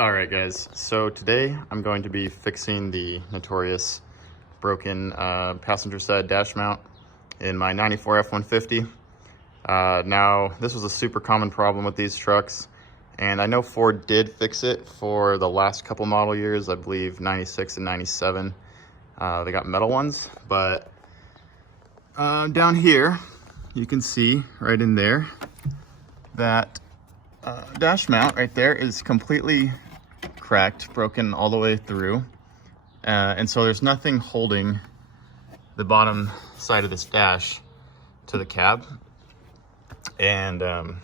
All right, guys, so today I'm going to be fixing the notorious broken passenger side dash mount in my 94 F-150. Now, this was a super common problem with these trucks, and I know Ford did fix it for the last couple model years, I believe 96 and 97. They got metal ones, but down here, you can see right in there that dash mount right there is completely cracked, broken all the way through, and so there's nothing holding the bottom side of this dash to the cab. And so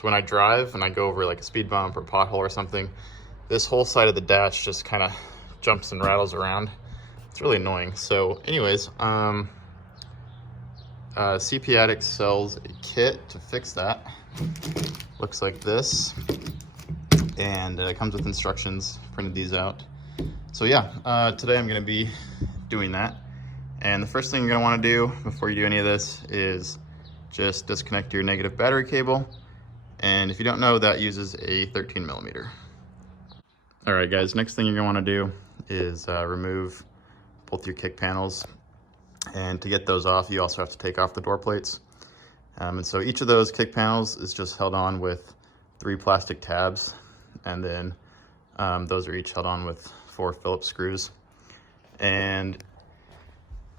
when I drive and I go over like a speed bump or pothole or something, this whole side of the dash just kind of jumps and rattles around. It's really annoying. So anyways, CP Addict sells a kit to fix that. Looks like this, and it comes with instructions. Printed these out. So yeah, today I'm going to be doing that. And the first thing you're going to want to do before you do any of this is just disconnect your negative battery cable. And if you don't know, that uses a 13 millimeter. All right, guys, next thing you're going to want to do is remove both your kick panels. And to get those off, you also have to take off the door plates. And so each of those kick panels is just held on with 3 plastic tabs. And then those are each held on with 4 Phillips screws. And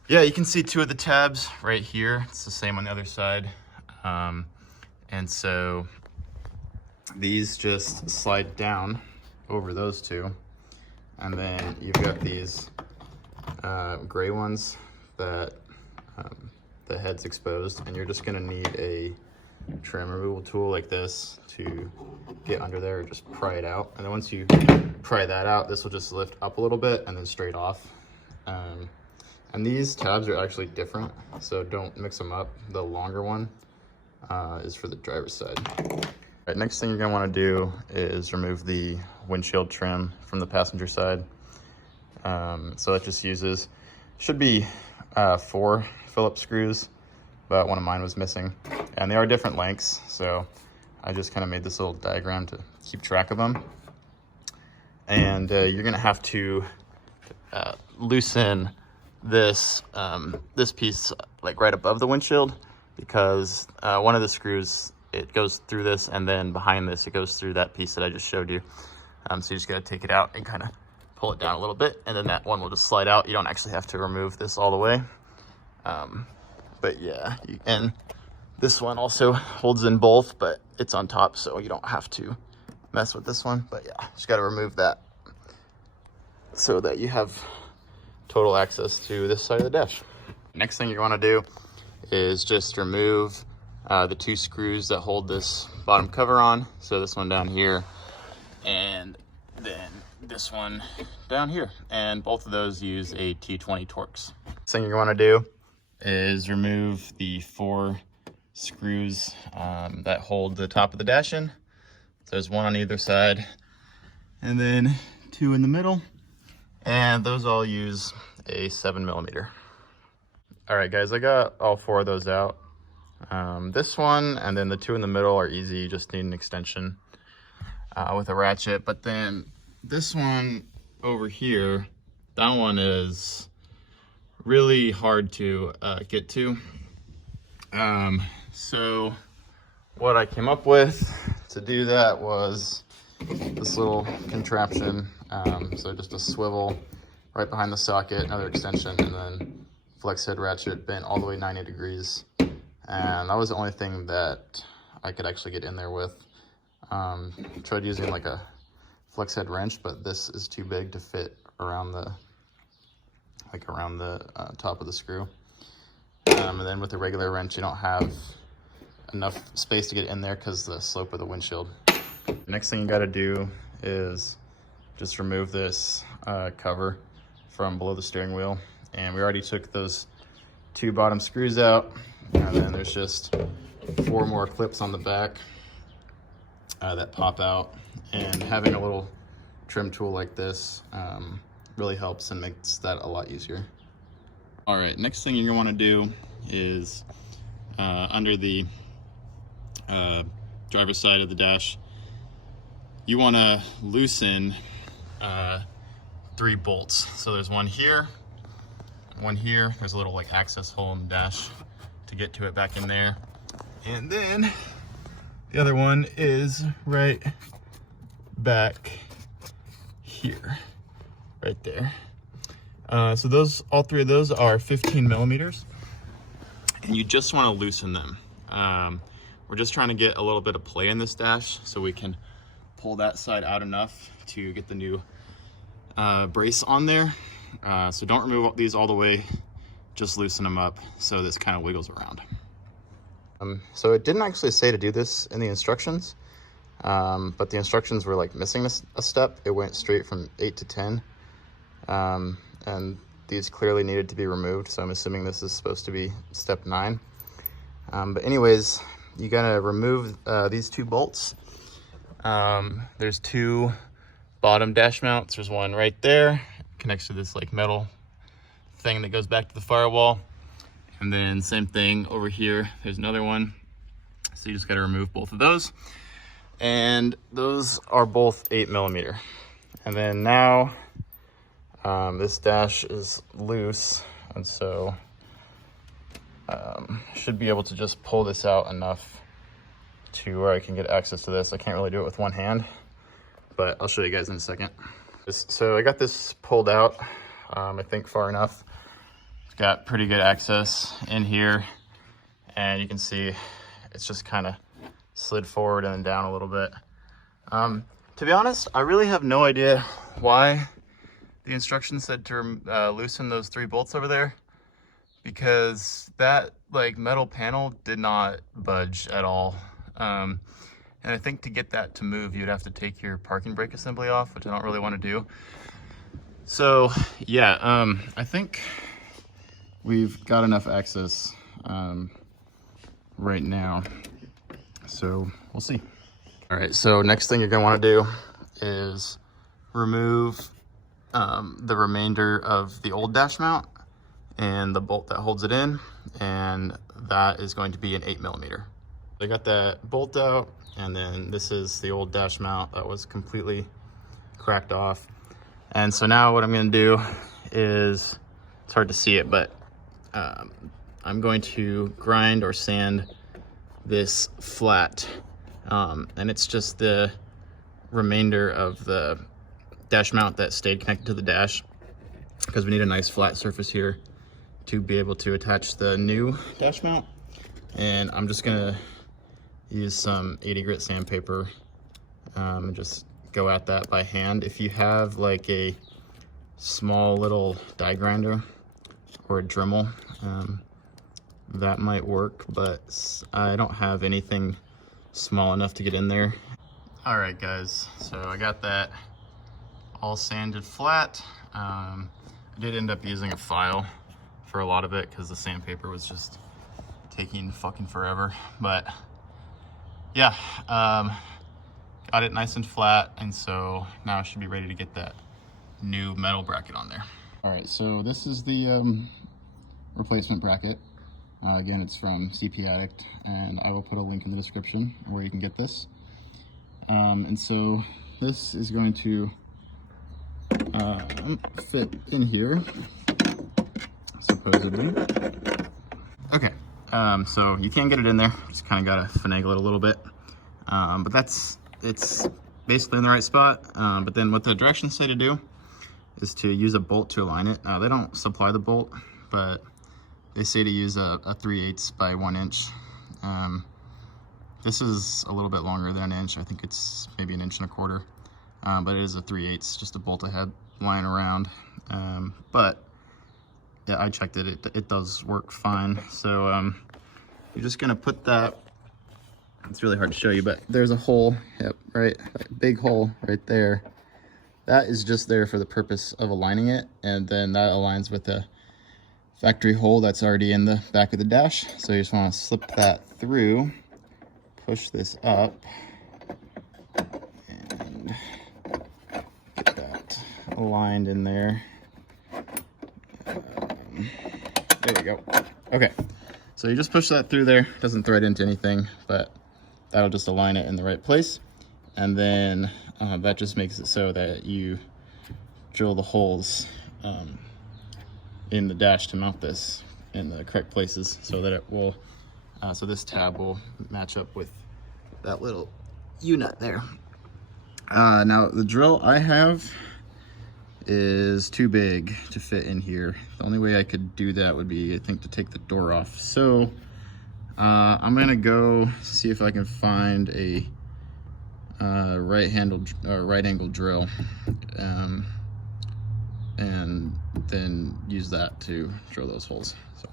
yeah, you can see 2 of the tabs right here. It's the same on the other side. And so these just slide down over those 2. And then you've got these gray ones that the head's exposed, and you're just gonna need a trim removal tool like this to get under there and just pry it out. And then once you pry that out, this will just lift up a little bit and then straight off. And these tabs are actually different, so don't mix them up. The longer one is for the driver's side. All right, next thing you're gonna wanna do is remove the windshield trim from the passenger side. So that just uses, should be 4 Phillips screws, but one of mine was missing. And they are different lengths, so I just kind of made this little diagram to keep track of them. And you're gonna have to loosen this this piece like right above the windshield, because one of the screws, it goes through this, and then behind this it goes through that piece that I just showed you. So you just gotta take it out and kind of pull it down a little bit, and then that one will just slide out. You don't actually have to remove this all the way. But yeah, and this one also holds in both, but it's on top, so you don't have to mess with this one. But yeah, just got to remove that so that you have total access to this side of the dash. Next thing you want to do is just remove the 2 screws that hold this bottom cover on. So this one down here, and then this one down here, and both of those use a T20 Torx. Next thing you want to do is remove the 4 screws that hold the top of the dash in. So there's 1 on either side, and then 2 in the middle, and those all use a 7 millimeter. All right, guys, I got all 4 of those out. This one and then the 2 in the middle are easy. You just need an extension with a ratchet. But then this one over here, that one is really hard to get to. So what I came up with to do that was this little contraption. So just a swivel right behind the socket, another extension, and then flex head ratchet bent all the way 90 degrees. And that was the only thing that I could actually get in there with. Tried using like a flex head wrench, but this is too big to fit around the top of the screw. And then with a regular wrench, you don't have enough space to get in there because the slope of the windshield. The next thing you got to do is just remove this cover from below the steering wheel. And we already took those 2 bottom screws out, and then there's just 4 more clips on the back that pop out. And having a little trim tool like this really helps and makes that a lot easier. All right, next thing you're gonna wanna do is under the driver's side of the dash, you want to loosen 3 bolts. So there's one here, there's a little like access hole in the dash to get to it back in there. And then the other one is right back here, right there. So those, all 3 of those are 15 millimeters, and you just want to loosen them. We're just trying to get a little bit of play in this dash so we can pull that side out enough to get the new brace on there. So don't remove these all the way, just loosen them up so this kind of wiggles around. So it didn't actually say to do this in the instructions, but the instructions were like missing a step. It went straight from 8 to 10, and these clearly needed to be removed, so I'm assuming this is supposed to be step 9. But anyways, you gotta remove these 2 bolts. There's 2 bottom dash mounts. There's one right there, connects to this like metal thing that goes back to the firewall. And then same thing over here, there's another one. So you just gotta remove both of those. And those are both 8 millimeter. And then now, this dash is loose, and so should be able to just pull this out enough to where I can get access to this. I can't really do it with one hand, but I'll show you guys in a second. So I got this pulled out, I think far enough. It's got pretty good access in here, and you can see it's just kind of slid forward and then down a little bit. To be honest, I really have no idea why the instructions said to loosen those 3 bolts over there, because that like metal panel did not budge at all. And I think to get that to move, you'd have to take your parking brake assembly off, which I don't really want to do. So yeah, I think we've got enough access right now, so we'll see. All right, so next thing you're gonna want to do is remove the remainder of the old dash mount and the bolt that holds it in, and that is going to be an 8 millimeter. I got that bolt out, and then this is the old dash mount that was completely cracked off. And so now what I'm going to do is, it's hard to see it, but I'm going to grind or sand this flat, and it's just the remainder of the dash mount that stayed connected to the dash, because we need a nice flat surface here to be able to attach the new dash mount. And I'm just gonna use some 80 grit sandpaper and just go at that by hand. If you have like a small little die grinder or a Dremel, that might work, but I don't have anything small enough to get in there. All right guys, so I got that all sanded flat. I did end up using a file for a lot of it because the sandpaper was just taking fucking forever, but yeah, got it nice and flat, and so now I should be ready to get that new metal bracket on there. All right, so this is the replacement bracket. Again, it's from CP Addict, and I will put a link in the description where you can get this. And so this is going to fit in here, supposedly. Okay, so you can get it in there, just kind of gotta finagle it a little bit, but it's basically in the right spot. But then what the directions say to do is to use a bolt to align it. They don't supply the bolt, but they say to use a 3/8 by 1 inch. This is a little bit longer than an inch. I think it's maybe 1 1/4 inches, but it is a 3/8, just a bolt ahead line around. But yeah, I checked it, it does work fine. So you're just gonna put that, it's really hard to show you, but there's a hole, yep, right, big hole right there. That is just there for the purpose of aligning it, and then that aligns with the factory hole that's already in the back of the dash. So you just want to slip that through, push this up, and get that aligned in there. There we go. Okay, so you just push that through there. Doesn't thread into anything, but that'll just align it in the right place. And then that just makes it so that you drill the holes in the dash to mount this in the correct places, so that it will, so this tab will match up with that little U-nut there. Now the drill I have is too big to fit in here. The only way I could do that would be, I think, to take the door off. So I'm gonna go see if I can find a right angle drill, and then use that to drill those holes. So,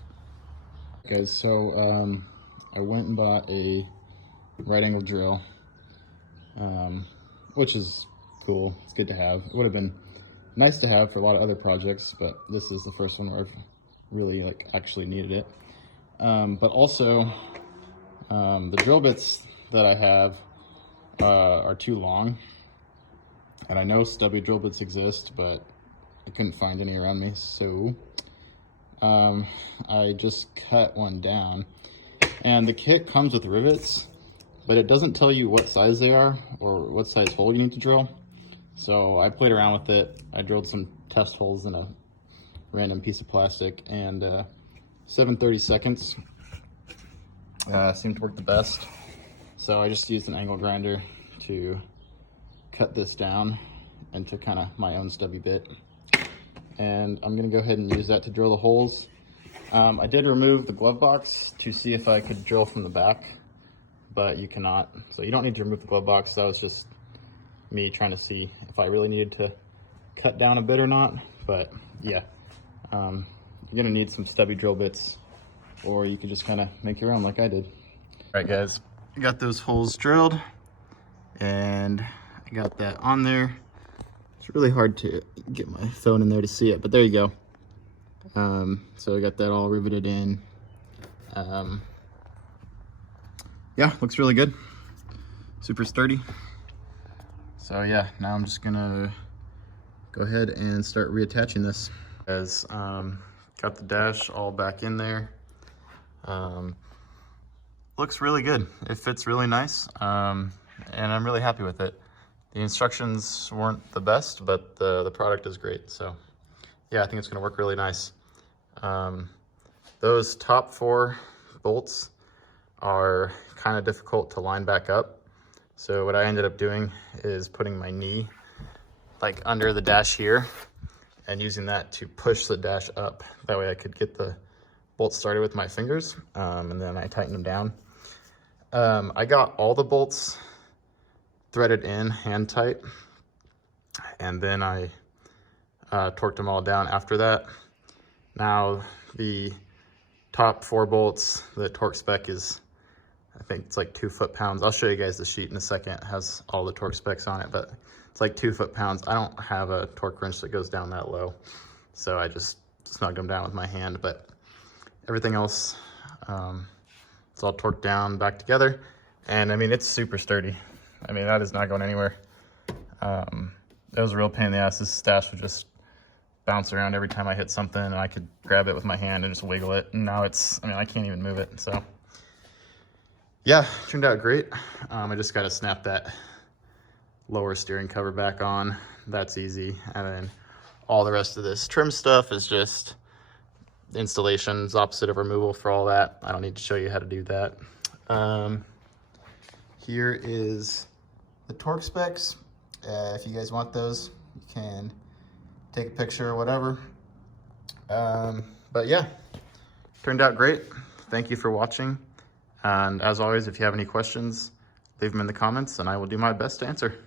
guys, so I went and bought a right angle drill, which is cool. It's good to have. It would have been nice to have for a lot of other projects, but this is the first one where I've really actually needed it. But also, the drill bits that I have are too long, and I know stubby drill bits exist, but I couldn't find any around me, so I just cut one down. And the kit comes with rivets, but it doesn't tell you what size they are or what size hole you need to drill. So I played around with it. I drilled some test holes in a random piece of plastic, and 7/32 seemed to work the best. So I just used an angle grinder to cut this down into kind of my own stubby bit. And I'm gonna go ahead and use that to drill the holes. I did remove the glove box to see if I could drill from the back, but you cannot. So you don't need to remove the glove box. That was just me trying to see if I really needed to cut down a bit or not. But yeah, you're gonna need some stubby drill bits, or you could just kind of make your own like I did. All right, guys, I got those holes drilled, and I got that on there. It's really hard to get my phone in there to see it, but there you go. So I got that all riveted in. Yeah, looks really good. Super sturdy. So yeah, now I'm just gonna go ahead and start reattaching this. As got the dash all back in there. Looks really good. It fits really nice, and I'm really happy with it. The instructions weren't the best, but the product is great. So yeah, I think it's gonna work really nice. Those top 4 bolts are kind of difficult to line back up. So what I ended up doing is putting my knee like under the dash here and using that to push the dash up. That way I could get the bolts started with my fingers, and then I tighten them down. I got all the bolts threaded in hand tight, and then I torqued them all down after that. Now the top 4 bolts, the torque spec is, I think it's like 2 foot-pounds. I'll show you guys the sheet in a second. It has all the torque specs on it, but it's like 2 foot-pounds. I don't have a torque wrench that goes down that low, so I just snugged them down with my hand. But everything else, it's all torqued down back together, and I mean, it's super sturdy. I mean, that is not going anywhere. It was a real pain in the ass. This stash would just bounce around every time I hit something, and I could grab it with my hand and just wiggle it. And now it's, I mean, I can't even move it. So yeah, turned out great. I just got to snap that lower steering cover back on. That's easy. And then all the rest of this trim stuff is just installations, opposite of removal for all that. I don't need to show you how to do that. Here is the torque specs. If you guys want those, you can take a picture or whatever. But yeah, turned out great. Thank you for watching. And as always, if you have any questions, leave them in the comments and I will do my best to answer.